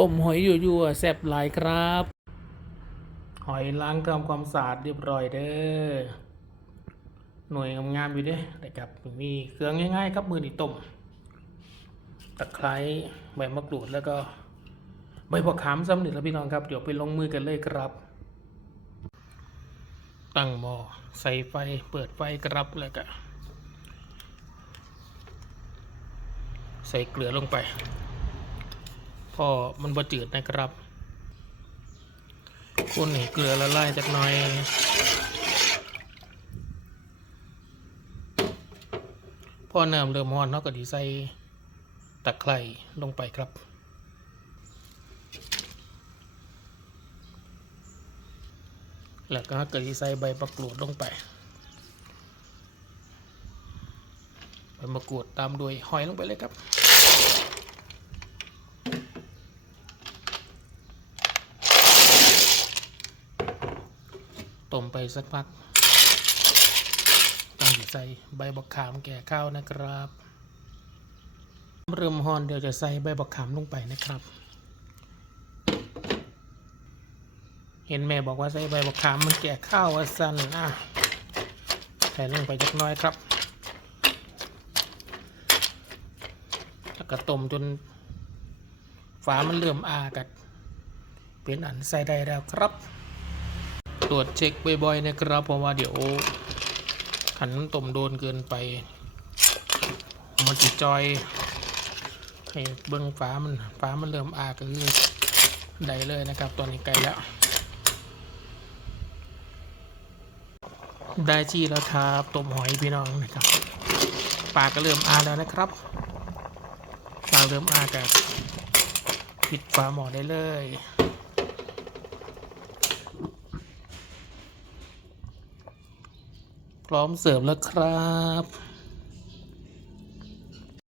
ต้มหอยยั่วๆแซ่บหลายครับ หอยล้างทำความสะอาดเรียบร้อยเด้อหน่วยงามๆอยู่เด้นะครับมีเครื่องง่ายๆครับมือนี่ต้มตะไคร้ใบมะกรูดแล้วก็ใบผักขามซ้ำหนึ่งแล้วพี่น้องครับ เดี๋ยวไปลงมือกันเลยครับ ตั้งหม้อใส่ไฟเปิดไฟครับแล้วก็ใส่เกลือลงไป พอมันบะจืดนะครับคนให้เกลือละลายจากหน่อยพอน้ำเริ่มร้อนเนาะก็ดีใส่ตะไคร้ลงไปครับแล้วก็เกิดใส่ใบมะกรูดลงไป ใบมะกรูดตามด้วยหอยลงไปเลยครับ ต้มไปสักพักต้องใส่ใบบักขามแก่ข้าวนะครับ เริ่มฮอนเดี๋ยวจะใส่ใบบักขามลงไปนะครับ เห็นแม่บอกว่าใส่ใบบักขามมันแก่ข้าวว่าสั้นอะใส่ลงไปจักน้อยครับแล้วก็ต้มจนฝามันเริ่มอากัดเป็นอันใส่ได้แล้วครับ ตรวจเช็คบ่อยๆนะครับเพราะว่าเดี๋ยวขันต้มโดนเกินไปมันจะจอยให้เบิ้งฟ้ามันฟ้ามันเริ่มอาก็คือได้เลยนะครับ ตอนนี้ไกลแล้ว ได้ที่แล้วครับต้มหอยพี่น้องนะครับปลาก็เริ่มอาแล้วนะครับปลาเริ่มอากับปิดฝาหม้อได้เลย พร้อมเสิร์ฟแล้วครับ